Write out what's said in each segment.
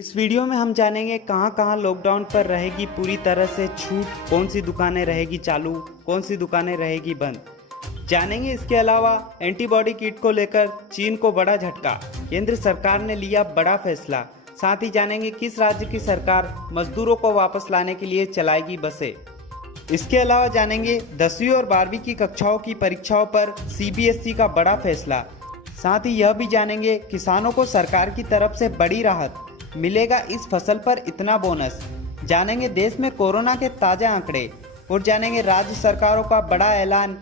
इस वीडियो में हम जानेंगे कहां कहां लॉकडाउन पर रहेगी पूरी तरह से छूट, कौन सी दुकानें रहेगी चालू, कौन सी दुकानें रहेगी बंद। जानेंगे इसके अलावा एंटीबॉडी किट को लेकर चीन को बड़ा झटका, केंद्र सरकार ने लिया बड़ा फैसला। साथ ही जानेंगे किस राज्य की सरकार मजदूरों को वापस लाने के लिए चलाएगी बसें। इसके अलावा जानेंगे 10वीं और 12वीं की कक्षाओं की परीक्षाओं पर सीबीएसई का बड़ा फैसला। साथ ही यह भी जानेंगे किसानों को सरकार की तरफ से बड़ी राहत, मिलेगा इस फसल पर इतना बोनस। जानेंगे देश में कोरोना के ताज़ा आंकड़े और जानेंगे राज्य सरकारों का बड़ा ऐलान,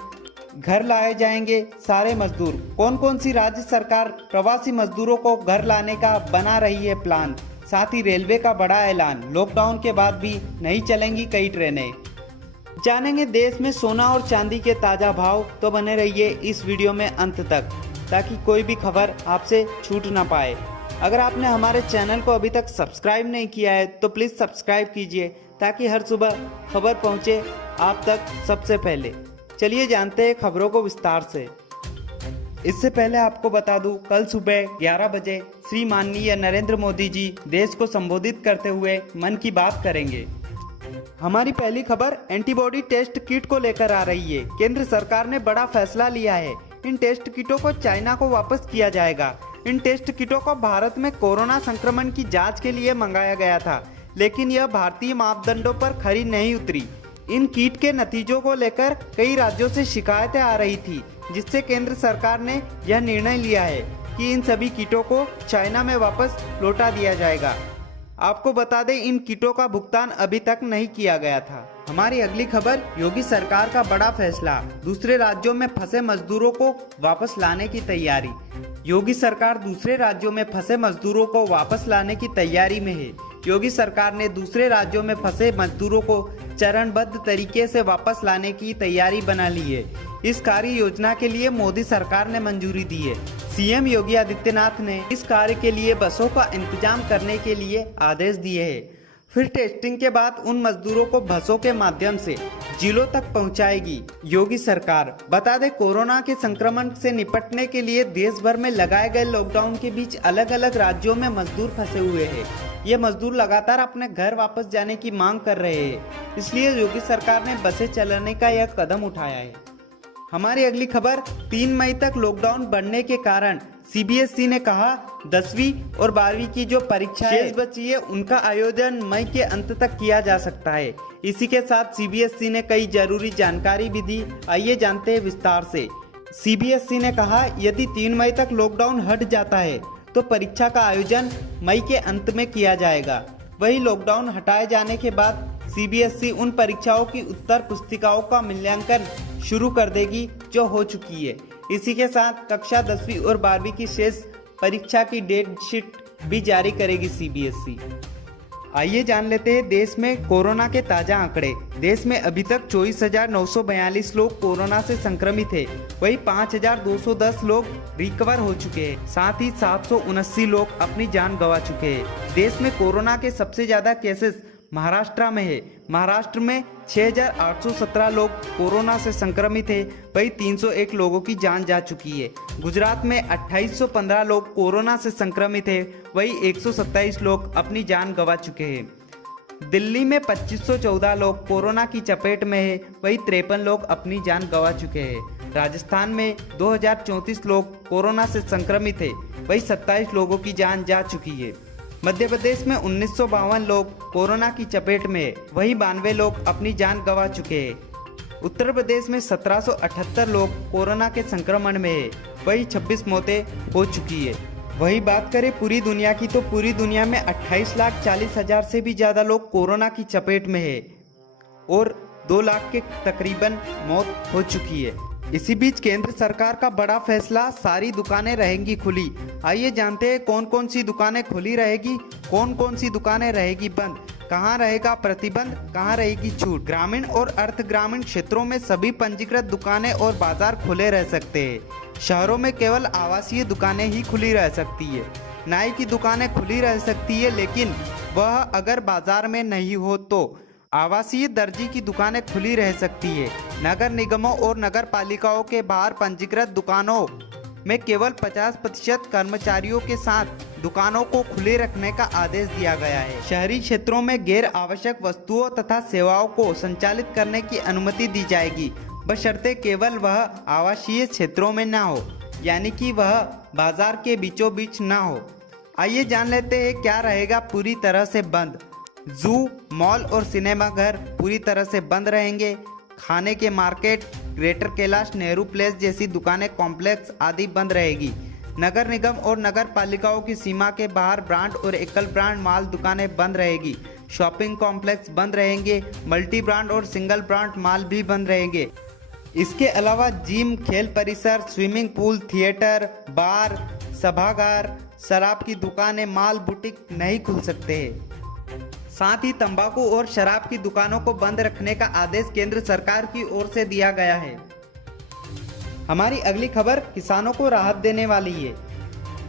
घर लाए जाएंगे सारे मजदूर। कौन कौन सी राज्य सरकार प्रवासी मजदूरों को घर लाने का बना रही है प्लान। साथ ही रेलवे का बड़ा ऐलान, लॉकडाउन के बाद भी नहीं चलेंगी कई ट्रेनें। जानेंगे देश में सोना और चांदी के ताज़ा भाव। तो बने रहिए इस वीडियो में अंत तक ताकि कोई भी खबर आपसे छूट ना पाए। अगर आपने हमारे चैनल को अभी तक सब्सक्राइब नहीं किया है तो प्लीज़ सब्सक्राइब कीजिए ताकि हर सुबह खबर पहुंचे आप तक सबसे पहले। चलिए जानते हैं खबरों को विस्तार से। इससे पहले आपको बता दूं, कल सुबह 11 बजे श्री माननीय नरेंद्र मोदी जी देश को संबोधित करते हुए मन की बात करेंगे। हमारी पहली खबर एंटीबॉडी टेस्ट किट को लेकर आ रही है। केंद्र सरकार ने बड़ा फैसला लिया है। इन टेस्ट किटों को चाइना को वापस किया जाएगा। इन टेस्ट किटों को भारत में कोरोना संक्रमण की जांच के लिए मंगाया गया था, लेकिन यह भारतीय मापदंडों पर खरी नहीं उतरी। इन किट के नतीजों को लेकर कई राज्यों से शिकायतें आ रही थी, जिससे केंद्र सरकार ने यह निर्णय लिया है कि इन सभी किटों को चाइना में वापस लौटा दिया जाएगा। आपको बता दें, इन किटों का भुगतान अभी तक नहीं किया गया था। हमारी अगली खबर, योगी सरकार का बड़ा फैसला, दूसरे राज्यों में फंसे मजदूरों को वापस लाने की तैयारी। योगी सरकार दूसरे राज्यों में फंसे मजदूरों को वापस लाने की तैयारी में है। योगी सरकार ने दूसरे राज्यों में फंसे मजदूरों को चरणबद्ध तरीके से वापस लाने की तैयारी बना ली है। इस कार्य योजना के लिए मोदी सरकार ने मंजूरी दी है। सीएम योगी आदित्यनाथ ने इस कार्य के लिए बसों का इंतजाम करने के लिए आदेश दिए हैं। फिर टेस्टिंग के बाद उन मजदूरों को बसों के माध्यम से जिलों तक पहुंचाएगी योगी सरकार। बता दें, कोरोना के संक्रमण से निपटने के लिए देश भर में लगाए गए लॉकडाउन के बीच अलग अलग राज्यों में मजदूर फंसे हुए हैं। ये मजदूर लगातार अपने घर वापस जाने की मांग कर रहे हैं, इसलिए योगी सरकार ने बसें चलाने का यह कदम उठाया है। हमारी अगली खबर, 3 मई तक लॉकडाउन बढ़ने के कारण सीबीएसई ने कहा 10वीं और 12वीं की जो परीक्षाएं शेष बची है उनका आयोजन मई के अंत तक किया जा सकता है। इसी के साथ सीबीएसई ने कई जरूरी जानकारी भी दी। आइए जानते हैं विस्तार से। सीबीएसई ने कहा, यदि 3 मई तक लॉकडाउन हट जाता है तो परीक्षा का आयोजन मई के अंत में किया जाएगा। वही लॉकडाउन हटाए जाने के बाद सीबीएसई उन परीक्षाओं की उत्तर पुस्तिकाओं का मूल्यांकन शुरू कर देगी जो हो चुकी है। इसी के साथ कक्षा 10वीं और 12वीं की शेष परीक्षा की डेट शीट भी जारी करेगी सीबीएसई। आइए जान लेते हैं देश में कोरोना के ताज़ा आंकड़े। देश में अभी तक 24,942 लोग कोरोना से संक्रमित हैं। वहीं 5,210 लोग रिकवर हो चुके हैं। साथ ही 779 लोग अपनी जान गंवा चुके हैं। देश में कोरोना के सबसे ज़्यादा केसेस महाराष्ट्र में है। महाराष्ट्र में 6,817 लोग कोरोना से संक्रमित है। वहीं 301 लोगों की जान जा चुकी है। गुजरात में 2815 लोग कोरोना से संक्रमित है। वहीं 127 लोग अपनी जान गंवा चुके हैं। दिल्ली में 2514 लोग कोरोना की चपेट में है। वहीं 53 लोग अपनी जान गंवा चुके हैं। राजस्थान में 2034 लोग कोरोना से संक्रमित है। वहीं 27 लोगों की जान जा चुकी है। मध्य प्रदेश में 1952 लोग कोरोना की चपेट में है। वहीं 92 लोग अपनी जान गंवा चुके हैं। उत्तर प्रदेश में 1778 लोग कोरोना के संक्रमण में है। वहीं 26 मौतें हो चुकी है। वही बात करें पूरी दुनिया की, तो पूरी दुनिया में 28,40,000 से भी ज़्यादा लोग कोरोना की चपेट में है और 2 लाख के तकरीबन मौत हो चुकी है। इसी बीच केंद्र सरकार का बड़ा फैसला, सारी दुकानें रहेंगी खुली। आइए जानते हैं कौन कौन सी दुकानें खुली रहेगी, कौन कौन सी दुकानें रहेगी बंद, कहां रहेगा प्रतिबंध, कहां रहेगी छूट। ग्रामीण और अर्ध ग्रामीण क्षेत्रों में सभी पंजीकृत दुकानें और बाजार खुले रह सकते हैं। शहरों में केवल आवासीय दुकानें ही खुली रह सकती है। नाई की दुकानें खुली रह सकती है, लेकिन वह अगर बाजार में नहीं हो तो। आवासीय दर्जी की दुकानें खुली रह सकती है। नगर निगमों और नगर पालिकाओं के बाहर पंजीकृत दुकानों में केवल 50% कर्मचारियों के साथ दुकानों को खुले रखने का आदेश दिया गया है। शहरी क्षेत्रों में गैर आवश्यक वस्तुओं तथा सेवाओं को संचालित करने की अनुमति दी जाएगी, बशर्ते केवल वह आवासीय क्षेत्रों में ना हो, यानी कि वह बाजार के बीचों बीच ना हो। आइए जान लेते हैं क्या रहेगा पूरी तरह से बंद। जू, मॉल और सिनेमाघर पूरी तरह से बंद रहेंगे। खाने के market, greater Kailash Nehru place जैसी दुकानें, कॉम्प्लेक्स आदि बंद रहेगी। नगर निगम और नगर पालिकाओं की सीमा के बाहर ब्रांड और एकल ब्रांड माल दुकानें बंद रहेगी। शॉपिंग कॉम्प्लेक्स बंद रहेंगे। मल्टी ब्रांड और सिंगल ब्रांड माल भी बंद रहेंगे। इसके अलावा जिम, खेल परिसर, स्विमिंग पूल, थिएटर, बार, सभागार, शराब की दुकानें, माल बुटीक नहीं खुल सकते हैं। साथ ही तंबाकू और शराब की दुकानों को बंद रखने का आदेश केंद्र सरकार की ओर से दिया गया है। हमारी अगली खबर किसानों को राहत देने वाली है।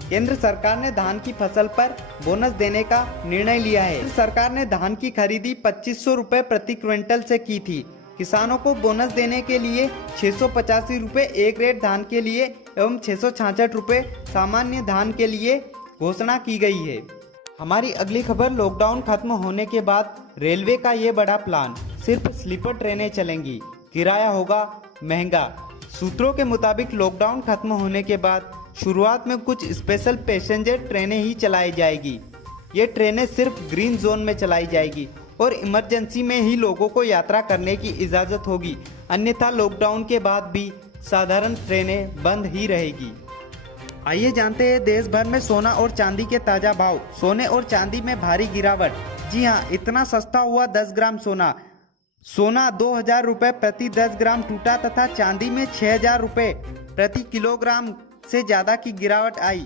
केंद्र सरकार ने धान की फसल पर बोनस देने का निर्णय लिया है। केंद्र सरकार ने धान की खरीदी 2500 रुपये प्रति क्विंटल से की थी। किसानों को बोनस देने के लिए 685 रुपये ए ग्रेड धान के लिए एवं 666 रुपये सामान्य धान के लिए घोषणा की गई है। हमारी अगली खबर, लॉकडाउन खत्म होने के बाद रेलवे का ये बड़ा प्लान, सिर्फ स्लीपर ट्रेनें चलेंगी, किराया होगा महंगा। सूत्रों के मुताबिक लॉकडाउन खत्म होने के बाद शुरुआत में कुछ स्पेशल पैसेंजर ट्रेनें ही चलाई जाएगी। ये ट्रेनें सिर्फ ग्रीन जोन में चलाई जाएगी और इमरजेंसी में ही लोगों को यात्रा करने की इजाज़त होगी, अन्यथा लॉकडाउन के बाद भी साधारण ट्रेनें बंद ही रहेगी। आइए जानते हैं देश भर में सोना और चांदी के ताज़ा भाव। सोने और चांदी में भारी गिरावट। जी हां, इतना सस्ता हुआ 10 ग्राम सोना। सोना 2000 रुपये प्रति 10 ग्राम टूटा तथा चांदी में 6000 रुपये प्रति किलोग्राम से ज़्यादा की गिरावट आई।